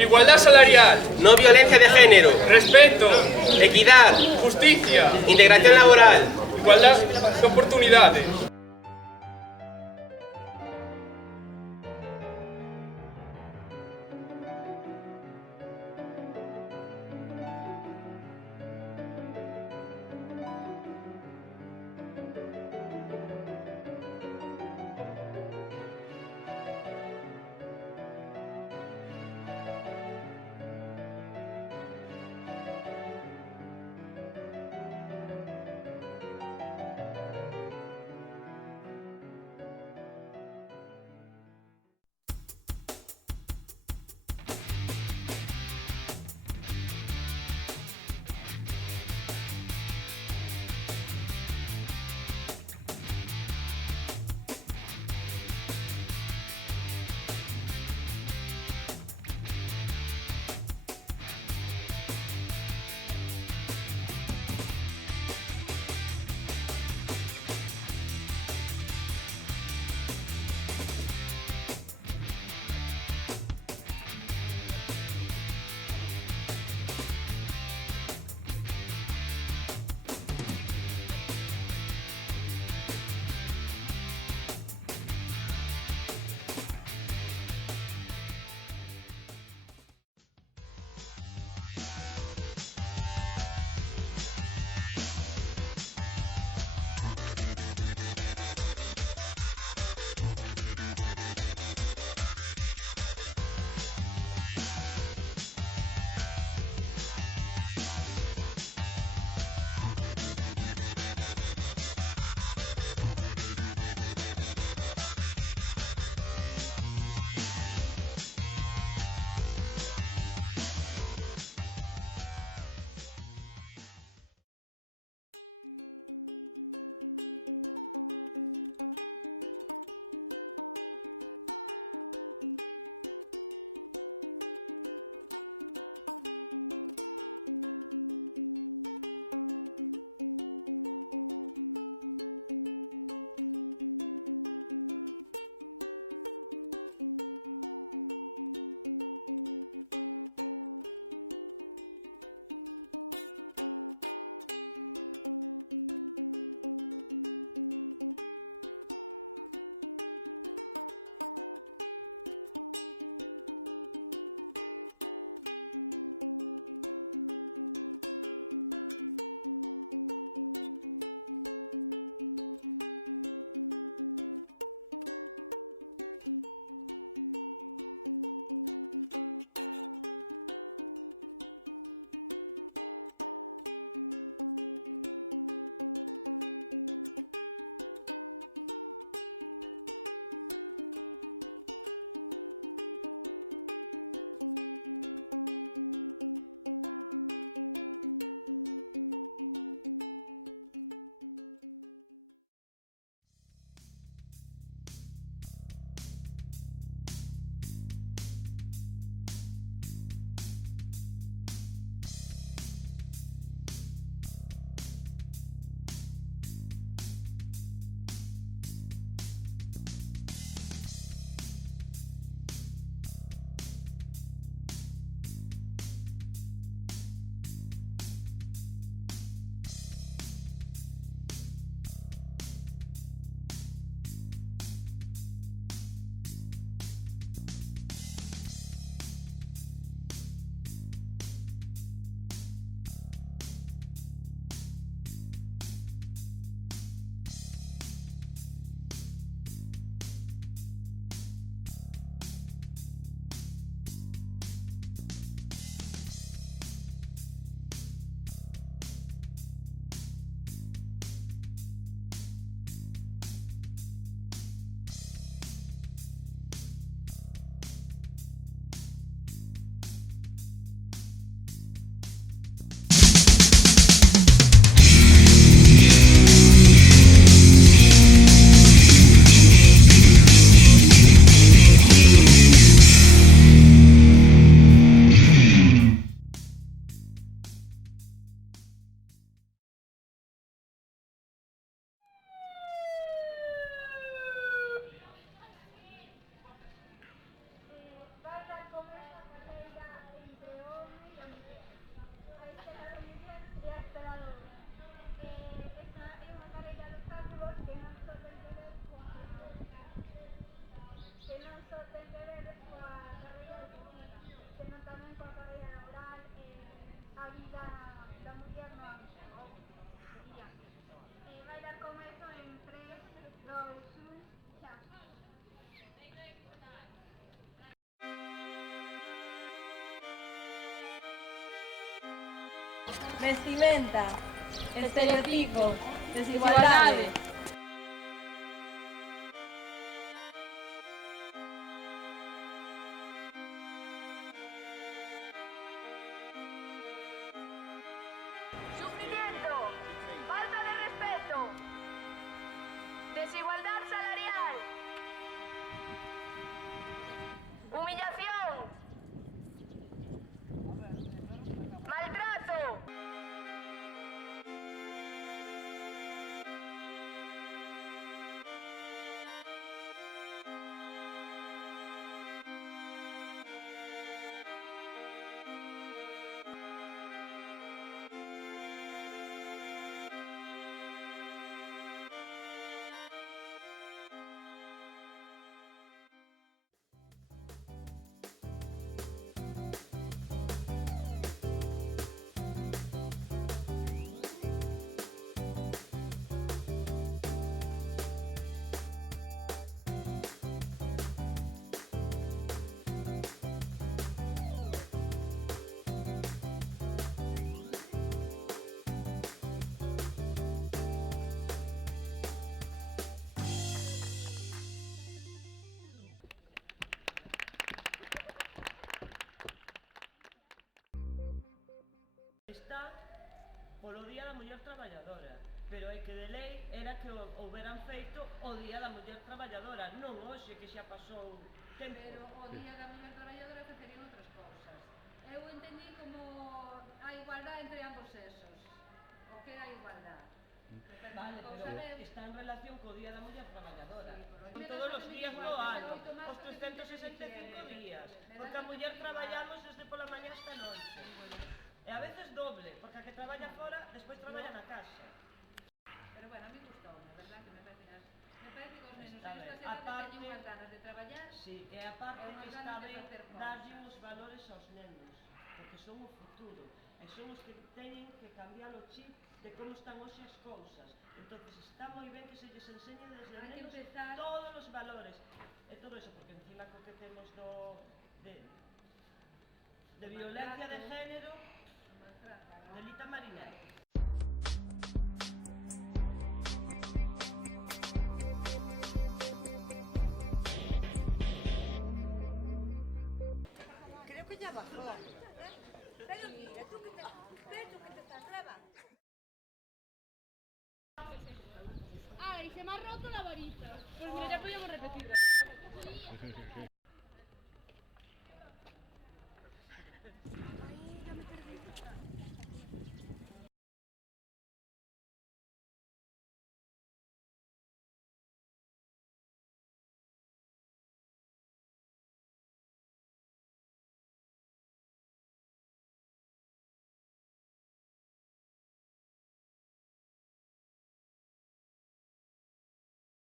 igualdad salarial, no violencia de género, respeto, equidad, justicia, integración laboral. igualdad de oportunidades. vestimenta, estereotipos, desigualdades. Falta de respeto. Desigualdad salarial. Humillación. Maltrato. Está polo Día da Muller Traballadora, pero é que de lei era que o houberan feito o Día da Muller Traballadora, non hoxe que xa pasou tempo. Pero o Día da Muller Traballadora facerían outras cousas. Eu entendí como a igualdade entre ambos sexos. O que é a igualdade? Vale, Cousa pero de- está en relación co Día da Muller Traballadora. Sí, pero Con me todos das os a días mí do igual, ano, moito máis os porque 365 me días, das porque a a muller mí traballamos desde pola mañá hasta noite. E a veces doble, porque a que traballa fora, despois traballa na casa. Pero bueno, a mí gustoume, a verdad, que me parece que os nenos Está en ben. esta cidade Aparte- teñen unhas ganas de traballar. Sí, e a parte É unhas que está ganas de ben facer cousas. darlle uns valores aos nenos, porque son o futuro, e son os que teñen que cambiar o chip de como están hoxe as cousas. Entonces está moi ben que se lles enseñe desde Hai que nenos empezar- todos os valores e todo eso, porque encima co que temos de violencia de género, delita marinero. Creo que ya bajó. Pero mira, tú que te, ve tú que te estás lavando. ¡Ay, se me ha roto la varita! Pues mira, ya podíamos repetirlo.